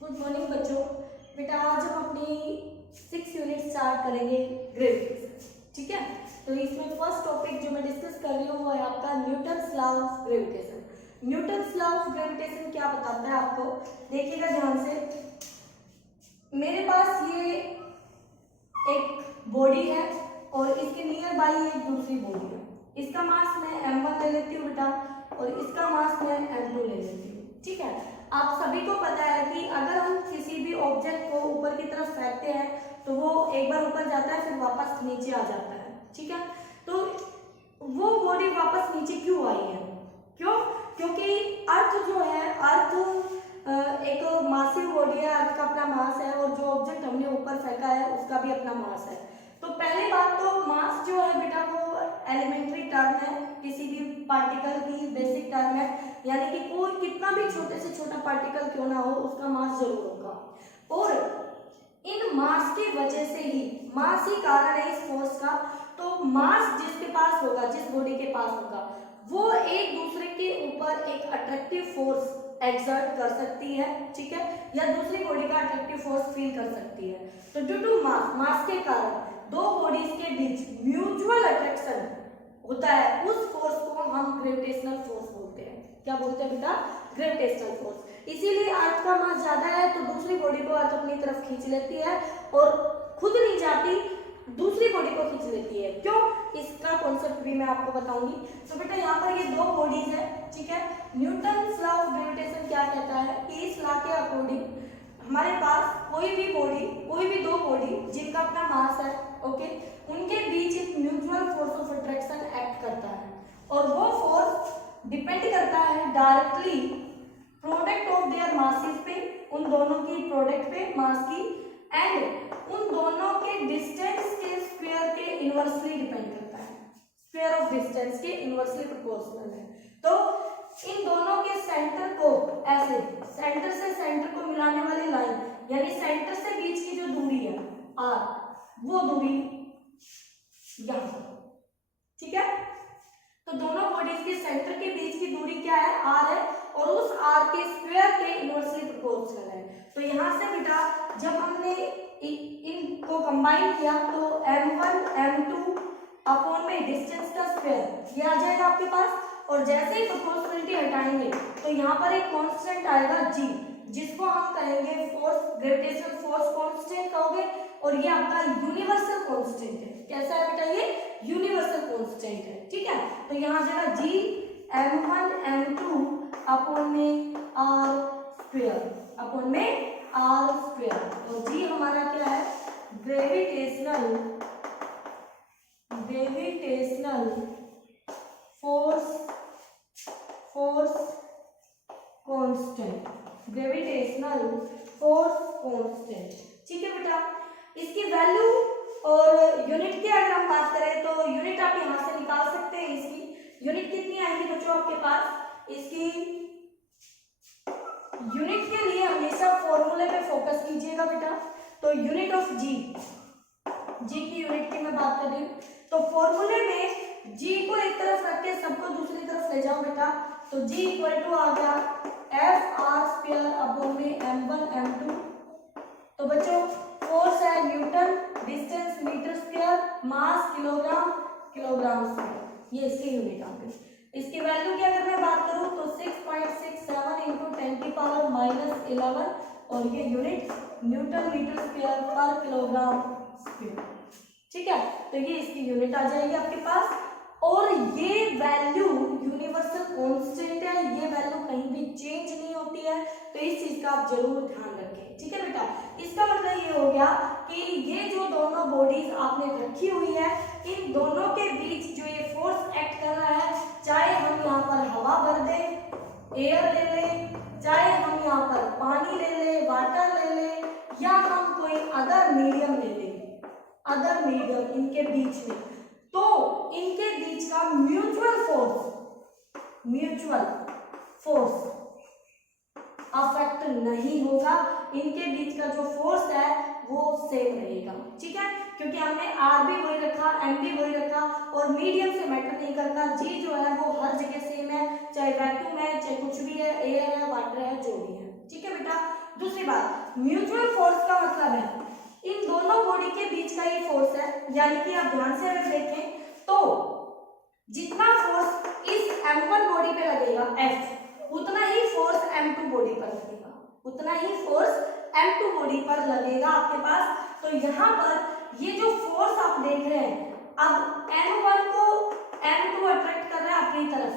Good morning बच्चों। बेटा आज हम अपनी 6 यूनिट स्टार्ट करेंगे ग्रेविटेशन। ठीक है, तो इसमें फर्स्ट टॉपिक जो मैं डिस्कस कर रही हूँ वो है आपका Newton's law of gravitation. Newton's law of gravitation क्या बताता है आपको, देखिएगा ध्यान से। मेरे पास ये एक बॉडी है और इसके नियर बाई एक दूसरी बॉडी है। इसका मास मैं m1 ले लेती हूँ बेटा और इसका मास मैं m2 ले लेती हूँ। ठीक है, आप सभी को पता है कि अगर हम किसी भी ऑब्जेक्ट को ऊपर की तरफ फेंकते हैं तो वो एक बार ऊपर जाता है फिर वापस नीचे आ जाता है। ठीक है, तो वो बॉडी वापस नीचे क्यों आई है? क्यों? क्योंकि अर्थ जो है, अर्थ एक मासिव बॉडी है, अर्थ का अपना मास है और जो ऑब्जेक्ट हमने ऊपर फेंका है उसका भी अपना मास है। तो पहली बात तो मास जो है बेटा वो एलिमेंट्री टर्म है, किसी भी पार्टिकल की बेसिक टर्म है, यानी कि कोई कितना भी छोटे से छोटा पार्टिकल क्यों ना हो उसका मास जरूर होगा। और इन मास की वजह से ही, मास ही कारण है इस फोर्स का, तो मास जिसके पास होगा, जिस बॉडी के पास होगा, वो एक दूसरे के ऊपर एक अट्रैक्टिव फोर्स एक्सर्ट कर सकती है। ठीक है, या दूसरी बॉडी का अट्रैक्टिव फोर्स फील कर सकती है। तो ड्यू टू मास, मास के कारण दो बॉडीज के बीच म्यूचुअल अट्रैक्शन होता है, उस फोर्स को हम ग्रेविटेशनल फोर्स बोलते हैं। क्या बोलते हैं बेटा? Gravitational force. इसीलिए अर्थ का मास ज्यादा है तो दूसरी बॉडी को अर्थ अपनी तरफ खींच लेती है और खुद नहीं जाती, दूसरी बॉडी को खींच लेती है। क्यों? इसका कॉन्सेप्ट भी मैं आपको बताऊंगी। तो बेटा यहाँ पर ये दो बॉडीज है। ठीक है, न्यूटन्स लॉ ऑफ ग्रेविटेशन क्या कहता है कि इस लॉ के अकॉर्डिंग हमारे पास कोई भी बॉडी, कोई भी दो बॉडी जिनका अपना मास है, ओके, उनके बीच एक mutual force of attraction act करता है और वो फोर्स डिपेंड करता है directly product of their masses पे, उन दोनों की प्रोडक्ट पे, मास की, एंड उन दोनों के डिस्टेंस के स्क्वायर के इनवर्सली डिपेंड करता है। स्क्वायर ऑफ डिस्टेंस के इनवर्सली प्रोपोर्शनल है। तो इन दोनों के सेंटर को ऐसे, सेंटर से सेंटर को मिलाने वाली लाइन, यानी सेंटर से बीच की जो दूरी है r, वो दूरी यहाँ पर। ठीक है, तो दोनों बॉडीज के सेंटर के बीच की दूरी क्या है? r है और उस r के स्क्वायर के इनवर्सली प्रोपोर्शनल है। तो यहाँ से बेटा जब हमने इनको कंबाइन किया तो m1 m2 अपॉन में डिस्टेंस का स्क्वायर ये आ जाएगा आपके पास, और जैसे ही प्रोपोर्शनलिटी हटाएंगे तो यहाँ पर एक कांस्टेंट आएगा g, जिसको हम कहेंगे फोर्स, ग्रेविटेशनल फोर्स कांस्टेंट कहोगे, और ये आपका यूनिवर्सल कांस्टेंट है। कैसा है बेटा? ये यूनिवर्सल कांस्टेंट है। ठीक है, तो यहाँ आ जाएगा g m1 m2 अपॉन में r स्क्वायर, अपॉन में r स्क्वायर, और g हमारा क्या है? Gravitational force constant, gravitational force constant. ठीक है बेटा, इसकी वैल्यू और यूनिट की अगर हम बात करें तो यूनिट आप यहां से निकाल सकते हैं। इसकी यूनिट कितनी आएगी बच्चों आपके पास? इसकी यूनिट के लिए हमेशा फॉर्मूले पे फोकस कीजिएगा बेटा। तो यूनिट ऑफ जी की यूनिट की मैं बात कर रही हूँ, तो फॉर्मूले में g को एक तरफ रख के सबको दूसरी तरफ ले जाओ बेटा, तो g इक्वल टू आ गया एफ आर स्क्वायर अपॉन में m1 m2। तो बच्चों फोर्स है न्यूटन, डिस्टेंस मीटर स्क्वायर, मास किलोग्राम स्क्वायर, ये इसकी यूनिट आ गई। इसकी वैल्यू की अगर मैं बात करूं तो 6.67 इंटू 10 की पावर -11, और ये यूनिट न्यूटन मीटर स्क्वायर पर किलोग्राम स्क्वायर। ठीक है, तो ये इसकी यूनिट आ जाएगी आपके पास, और ये वैल्यू यूनिवर्सल कांस्टेंट है, ये वैल्यू कहीं भी चेंज नहीं होती है, तो इस चीज का आप जरूर ध्यान रखें। ठीक है बेटा, इसका मतलब ये हो गया कि ये जो दोनों बॉडीज आपने रखी हुई है, इन दोनों के बीच जो ये फोर्स एक्ट कर रहा है, चाहे हम यहाँ पर हवा भर दें, एयर ले लें, चाहे हम यहाँ पर पानी ले लें, वाटर ले लें, या हम कोई अदर मीडियम ले लें, अदर मीडियम इनके बीच में, तो इनके बीच का म्यूचुअल फोर्स अफेक्ट नहीं होगा, इनके बीच का जो फोर्स है वो सेम रहेगा। ठीक है, क्योंकि हमने आर भी वही रखा, एम भी वही रखा, और मीडियम से मैटर नहीं करता, जी जो है वो हर जगह सेम है, चाहे वैक्यूम है, चाहे कुछ भी है, एयर है, पार्टनर है जो भी है, ठीक है बेटा। दूसरी बात, म्यूचुअल फोर्स का मतलब है इन दोनों बॉडी के बीच का ये फोर्स है, यानी कि आप ध्यान से अगर देखें तो जितना फोर्स इस M1 बॉडी पे लगेगा F, उतना ही फोर्स M2 बॉडी पर लगेगा, उतना ही फोर्स M2 बॉडी पर लगेगा आपके पास। तो यहाँ पर ये जो फोर्स आप देख रहे हैं, अब M1 को M2 अट्रैक्ट कर रहा है अपनी तरफ,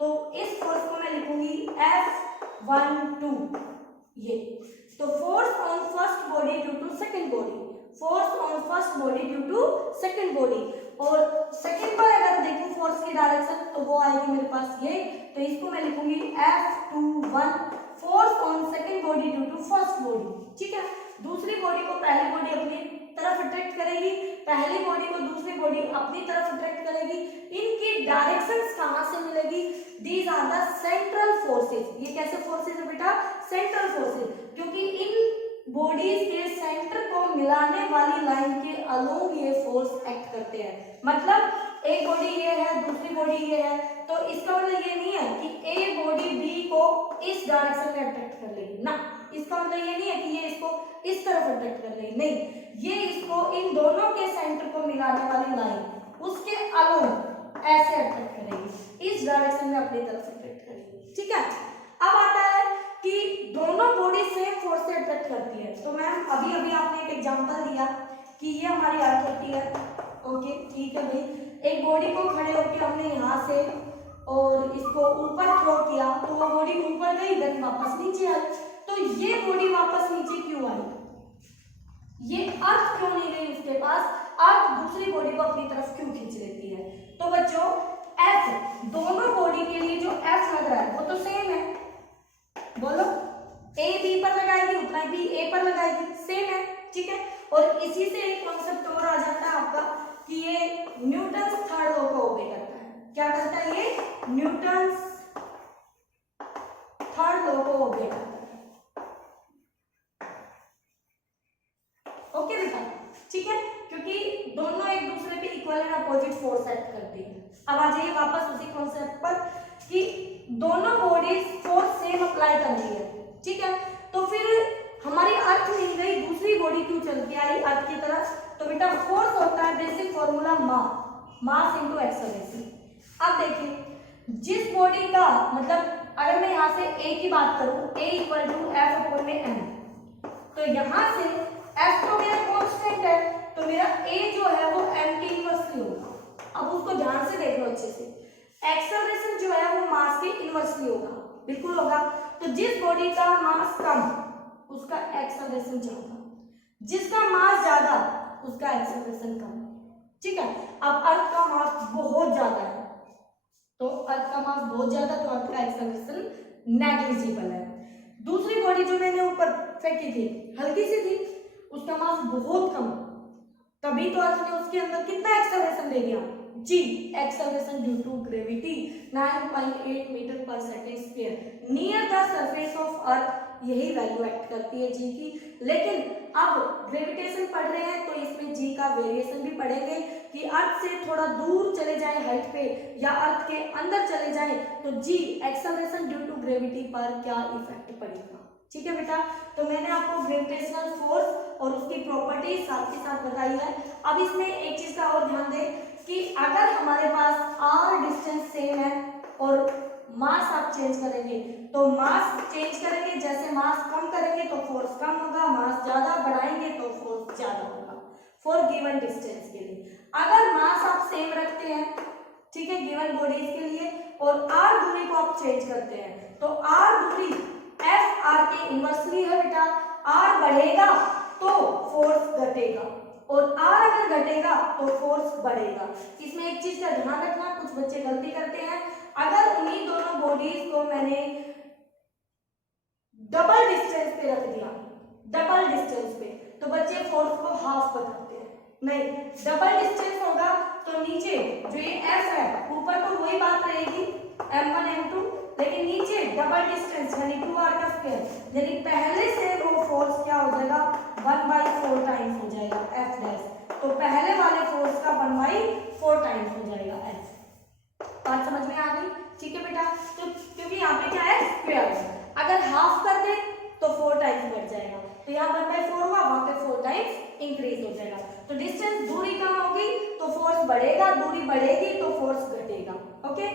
तो इस फोर्स को मैं लिखूंगी F12, ये। तो force on first body due to second body, force on first body due to second body. और सेकंड पर अगर देखूं फोर्स की डायरेक्शन तो वो आएगी मेरे पास ये, तो इसको मैं लिखूंगी F21, force on second body due to first body, ठीक है। दूसरी बॉडी को पहली बॉडी अपनी तरफ अट्रैक्ट करेगी, पहली बॉडी को दूसरी बॉडी अपनी तरफ अट्रैक्ट करेगी। इनकी डायरेक्शंस कहां से मिलेगी? These are the central forces. ये कैसे फोर्सेस है बेटा? सेंट्रल फोर्सेस, क्योंकि इन बॉडीज के सेंटर को मिलाने वाली लाइन के अलोंग ये फोर्स एक्ट करते हैं। मतलब एक बॉडी ये है, दूसरी बॉडी ये है, तो इसका मतलब ये नहीं है कि ए बॉडी बी को इस डायरेक्शन में अट्रैक्ट कर लेगी ना, इसका मतलब ये नहीं है कि ये इसको इस तरफ अट्रैक्ट कर लेगी, नहीं, ये इसको इन दोनों के सेंटर को मिलाने वाली लाइन उसके अलोंग ऐसे अट्रैक्ट करेगी, इस डायरेक्शन में अपनी तरफ अट्रैक्ट करेगी, ठीक है। अब आता है कि दोनों बॉडी सेम फोर्स से अट्रैक्ट करती है। तो मैम अभी अभी आपने एक एग्जांपल दिया कि ये हमारी अर्थ होती है, ओके ठीक है भाई। एक बॉडी को खड़े होकर हमने यहाँ से और इसको ऊपर थ्रो किया, तो वो बॉडी ऊपर गई, देन वापस नीचे आई। तो ये बॉडी वापस नीचे क्यों आई? ये अर्थ क्यों नहीं गई उसके पास? अर्थ दूसरी बॉडी को अपनी तरफ क्यों खींच लेती है? तो बच्चों F, दोनों बॉडी के लिए जो F लग रहा है वो तो सेम है, बोलो। A B पर लगाएगी उतना ही B A पर लगाएगी, सेम है, ठीक है। और इसी से एक कॉन्सेप्ट और आ जाता है आपका कि ये न्यूटन्स थर्ड लॉ को ओबे करता है। क्या करता है ये? न्यूटन्स थर्ड लॉ को ओबे करता है, ओके बेटा, ठीक है, क्योंकि दोनों एक दूसरे पे equal and opposite force act करती है। अब आ जाइए वापस उसी कॉन्सेप्ट पर कि दोनों बॉडीज फोर्स सेम अप्लाई कर रही है, ठीक है। तो फिर हमारी अर्थ नहीं गई, दूसरी बॉडी क्यों चल के आई अर्थ की तरफ? तो बेटा फोर्स होता है basic formula mass into acceleration. अब देखिए जिस बॉडी का मतलब अगर मैं यहाँ से A की बात करूं, A equal to F upon में M, तो यहाँ से F तो मेरा कांस्टेंट है, तो मेरा A जो है वो M के इनवर्सली होगा। अब उसको ध्यान से देख लो अच्छे से, एक्सेलरेशन जो है वो मास के इनवर्सली होगा, बिल्कुल होगा। तो जिस बॉडी का मास कम उसका एक्सेलरेशन ज्यादा, जिसका मास ज्यादा उसका एक्सेलरेशन कम, ठीक है। अब अर्थ का मास बहुत ज्यादा है, तो अर्थ का मास बहुत ज्यादा, तो अर्थ का एक्सेलरेशन नेग्लिजिबल है। दूसरी बॉडी जो मैंने ऊपर फेंकी थी हल्की सी थी, उसका मास बहुत कम, तभी तो अर्थ ने उसके अंदर कितना एक्सेलरेशन दे दिया? जी, acceleration due to gravity 9.8 metre per second square near the surface of earth, यही वैल्यू एक्ट करती है जी की। लेकिन अब ग्रेविटेशन पढ़ रहे हैं तो इसमें जी का वेरिएशन भी पढ़ेंगे कि अर्थ से थोड़ा दूर चले जाए हाइट पे या अर्थ के अंदर चले जाए तो जी एक्सेलरेशन ड्यू टू ग्रेविटी पर क्या इफेक्ट पड़ेगा, ठीक है बेटा। तो मैंने आपको ग्रेविटेशनल फोर्स और उसकी प्रॉपर्टीज साथ के साथ बताई है। अब इसमें एक चीज का और ध्यान दें कि अगर हमारे पास r डिस्टेंस सेम है और मास आप चेंज करेंगे, तो मास चेंज करेंगे, जैसे मास कम करेंगे तो फोर्स कम होगा, मास ज्यादा बढ़ाएंगे तो फोर्स ज्यादा होगा फॉर गिवन डिस्टेंस के लिए। अगर मास आप सेम रखते हैं, ठीक है, गिवन बॉडीज के लिए, और r दूरी को आप चेंज करते हैं, तो r दूरी F r के इनवर्सली है बेटा। r बढ़ेगा तो फोर्स घटेगा और r अगर घटेगा तो फोर्स बढ़ेगा। इसमें एक चीज का ध्यान रखना, कुछ बच्चे गलती करते हैं, अगर उन्हीं दोनों बॉडीज को मैंने डबल डिस्टेंस पे रख दिया, डबल डिस्टेंस पे, तो बच्चे फोर्स को हाफ बताते हैं। नहीं, डबल डिस्टेंस होगा तो नीचे जो ये F है, ऊपर तो वही बात रहेगी M1 M2, लेकिन नीचे डबल डिस्टेंस यानी 2r का स्क्वायर, यानी पहले से वो फोर्स क्या हो जाएगा 1/4 टाइम्स हो जाएगा F डैश। तो पहले वाले फोर्स का 1/4 टाइम्स हो जाएगा F। बात समझ में आ गई, ठीक है बेटा। तो क्योंकि यहाँ पे क्या है स्क्वायर, अगर यहाँ 1/4 हुआ, वहां पे 4 टाइम्स इंक्रीज हो जाएगा। तो डिस्टेंस, दूरी कम होगी तो फोर्स बढ़ेगा, दूरी बढ़ेगी तो फोर्स घटेगा। ओके,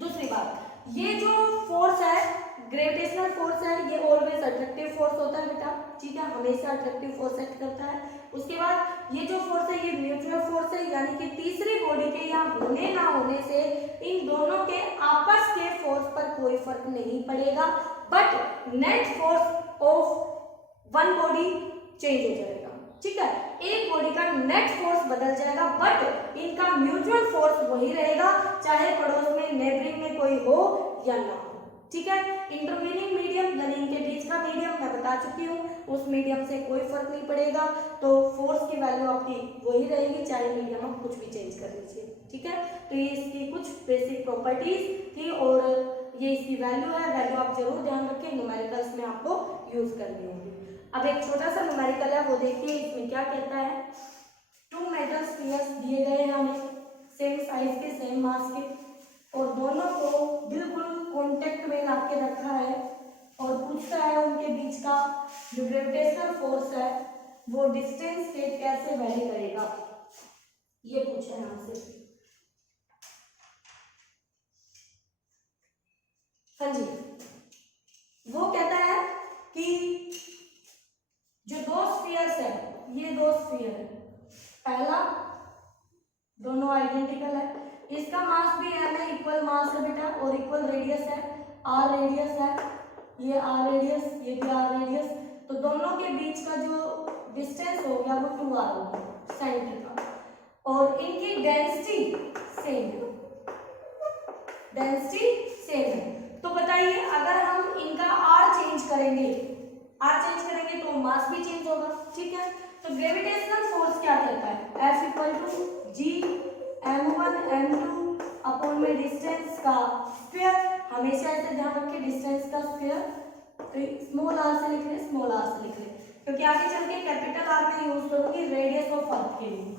दूसरी बात, ये जो फोर्स है ग्रेविटेशनल फोर्स है, ये ऑलवेज अट्रैक्टिव फोर्स होता है बेटा, ठीक है, हमेशा अट्रैक्टिव फोर्स एक्ट करता है। उसके बाद ये जो फोर्स है ये म्यूचुअल फोर्स है, यानी कि तीसरी बॉडी के यहाँ होने ना होने से इन दोनों के आपस के फोर्स पर कोई फर्क नहीं पड़ेगा, but net force of one body change हो जाएगा, ठीक है, एक बॉडी का नेट फोर्स बदल जाएगा, बट इनका म्यूचुअल फोर्स वही रहेगा, चाहे पड़ोस में नेबरिंग में कोई हो या ना हो, ठीक है। इंटरवेनिंग मीडियम यानी इनके बीच का मीडियम मैं बता चुकी हूँ, उस मीडियम से कोई फर्क नहीं पड़ेगा, तो फोर्स की वैल्यू आपकी वही रहेगी, चाहे मीडियम आप कुछ भी चेंज कर लीजिए, ठीक है। तो ये इसकी कुछ बेसिक प्रॉपर्टीज थी और ये इसकी वैल्यू है, वैल्यू आप जरूर ध्यान रखें, न्यूमेरिकल्स में आपको यूज करनी होगी। अब एक छोटा सा न्यूमेरिकल है, वो देखिए इसमें क्या कहता है। 2 मेटल स्फीयर्स दिए गए हैं हमें, सेम साइज के, सेम मास के, और दोनों को बिल्कुल कांटेक्ट में लाके रखा है और पूछता है उनके बीच का जो ग्रेविटेशनल फोर्स है वो डिस्टेंस से कैसे वेरी करेगा, ये पूछा है हमसे। हाँ जी, वो कहता है कि जो 2 स्फीयर्स है, ये 2 स्फीयर है, पहला दोनों आइडेंटिकल है, इसका मास भी m है, इक्वल मास है बेटा, और इक्वल रेडियस है, r रेडियस है, ये r रेडियस, ये भी r रेडियस, तो दोनों के बीच का जो डिस्टेंस हो गया वो 2r हो गया सेंटर का, और इनकी डेंसिटी सेम है, डेंसिटी सेम है। तो बताइए अगर हम इनका r चेंज करेंगे, तो मास भी चेंज होगा, ठीक है। तो ग्रेविटेशनल फोर्स क्या कहता है, F = G m1 m2 upon में डिस्टेंस का स्क्वायर, हमेशा ऐसे ध्यान रखें डिस्टेंस का स्क्वायर, तो स्मॉल r से लिख रहे, स्मॉल r से लिख रहे, क्योंकि आगे चल के कैपिटल R में यूज करूंगी रेडियस ऑफ अर्थ के लिए,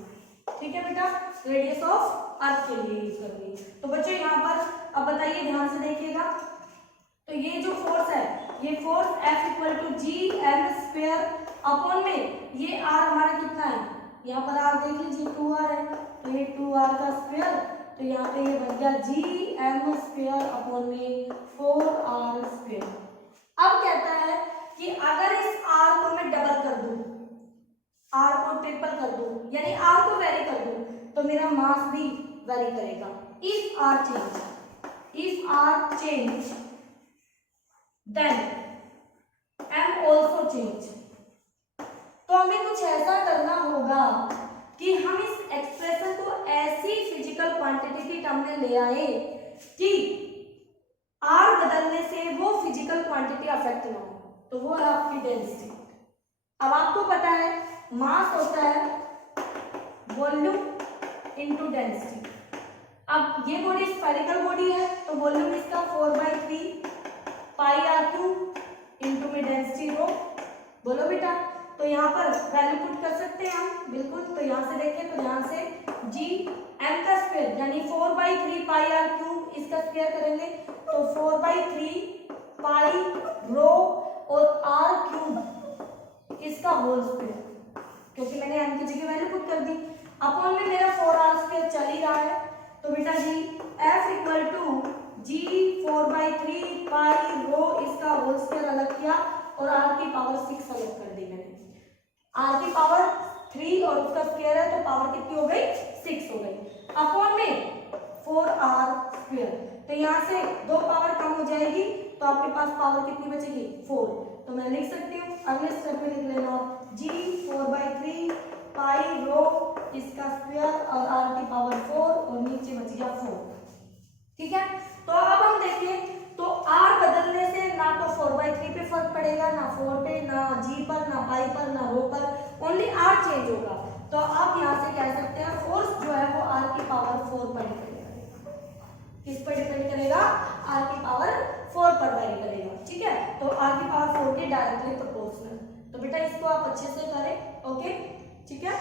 ठीक है बेटा, रेडियस ऑफ अर्थ के लिए यूज करूंगी। तो बच्चों यहाँ पर अब बताइए, ध्यान से देखिएगा, तो ये जो फोर्स है, ये force F = G m² upon में ये r हमारा कितना है, यहाँ पर r देख लीजिए 2r है, तो ये 2r का स्क्वायर, तो यहाँ पे ये बन गया G m² अपॉन में 4r²। अब कहता है कि अगर इस r को मैं डबल कर दूं, r को ट्रिपल कर दूं, यानी r को वेरी कर दूं, तो मेरा मास भी वेरी करेगा। If r change then m also change। तो हमें कुछ ऐसा करना होगा कि हम इस एक्सप्रेशन को ऐसी फिजिकल क्वांटिटी की टर्म में ले आए कि r बदलने से वो फिजिकल क्वांटिटी अफेक्ट ना हो, तो वो है आपकी डेंसिटी। अब आपको पता है मास होता है वॉल्यूम इनटू डेंसिटी। अब ये बॉडी स्फेरिकल बॉडी है, तो वॉल्यूम इसका 4/3 पाई r³ इनटू में डेंसिटी रो, बोलो बेटा। तो यहाँ पर वैल्यू पुट कर सकते हैं हम, बिल्कुल। तो यहाँ से देखें तो ध्यान से g m का स्क्वायर यानी 4/3 पाई r³, इसका स्क्वायर करेंगे तो 4/3 पाई रो और r³ इसका होल स्क्वायर, क्योंकि मैंने m की जगह वैल्यू पुट कर दी। अपॉन में मेरा 4r² चल ही रहा है, तो बेटा जी F = G 4/3 पाई रो, इसका होल स्क्वायर अलग किया और r की पावर 6 अलग कर दी मैंने। r की पावर 3 और उसका स्क्वायर है, तो पावर कितनी हो गई, 6 हो गई। अपॉन में 4r², तो यहाँ से 2 पावर कम हो जाएगी, तो आपके पास पावर कितनी बचेगी, 4। तो मैं लिख सकती हूँ, अगले स्टेप में लिख लेना G 4/3 पाई रो, इसका स्क्वायर और r की पावर 4 और नीचे बच गया 4, ठीक है। तो अब हम देखें तो r बदलने से ना तो 4/3 पे फर्क पड़ेगा, ना 4 पे, ना g पर, ना पाई पर, ना रो पर, ओनली r चेंज होगा। तो आप यहाँ से कह सकते हैं फोर्स जो है वो r की पावर 4 पर डिपेंड करेगा। किस पर डिपेंड करेगा, r की पावर 4 पर वेरी करेगा, ठीक है। तो r की पावर 4 के डायरेक्टली प्रोपोर्शनल। तो बेटा इसको आप अच्छे से करें, ओके, ठीक है।